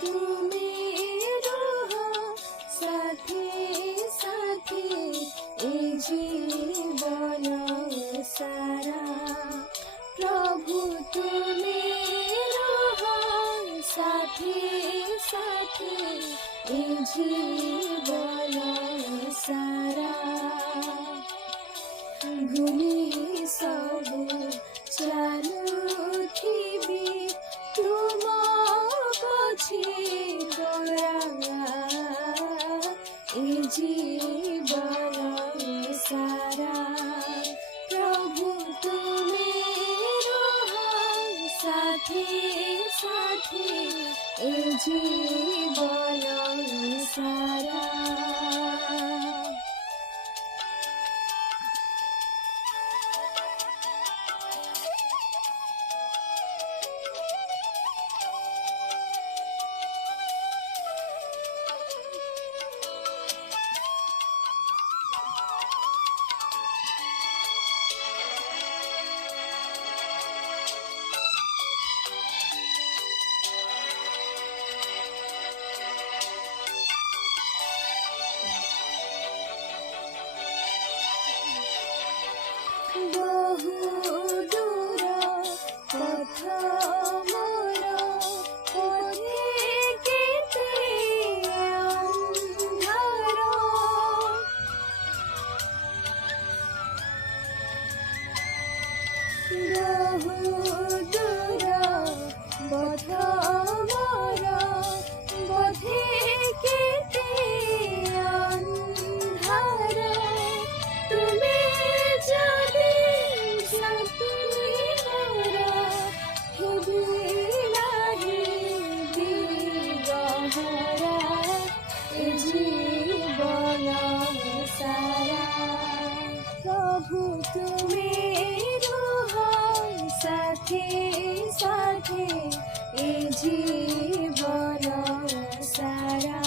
তুমি রহ সাথে সাথে এই জীবন সারা। প্রভু তুমি রহ সাথে সাথে এই জীবন সারা। ভুলি সবু চালুথিবি তুম পছি গড়া এই জীবন সারা। প্রভু তুমি রহ সাথে সাথে এই জীবন সারা। বহু দূর পথ মোর পথে কেতে অন্ধার। বহু দূর পথ মোর পথে কেতে অন্ধার। তুমি যদি সাথী মোর হেবি নাহি দিগহরা এ জীবন সারা। প্রভু তুমি রহ সাথে সাথে এ জীবন সারা।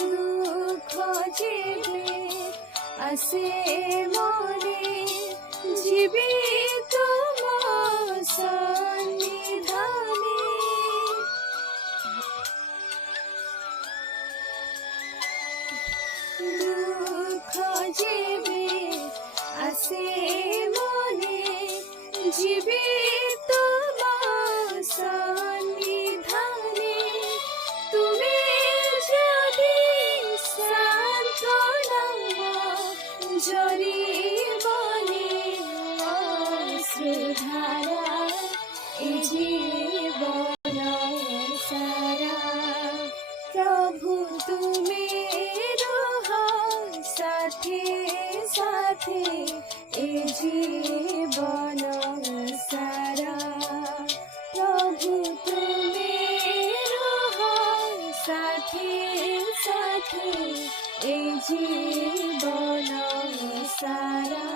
দুঃখ যেবে আসে মনে জীবে তুম সন্নিধানে। দুঃখ যেবে আসে মনে জীবে তুম সন্নিধানে। তুমি যদি সান্ত্বনা জরিবনে অশ্রুধারা এ জীবন সারা। প্রভু তুমি রহ সাথে সাথে এ জীবন সারা। প্রভু তুমি রহ সাথে সাথে এই জীবন সারা।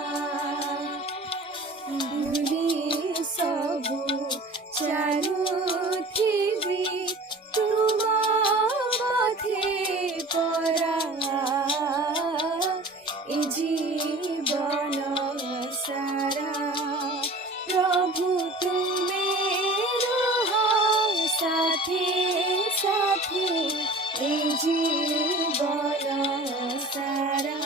ভুলি সবু চালুথিবি তুম পথে পরা এ জীবন সারা। প্রভু তুমি রহ সাথে সাথে এই জীবন সারা।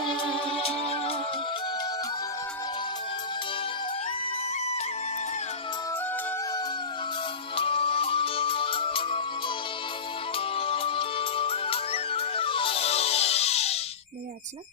মনে আছে না?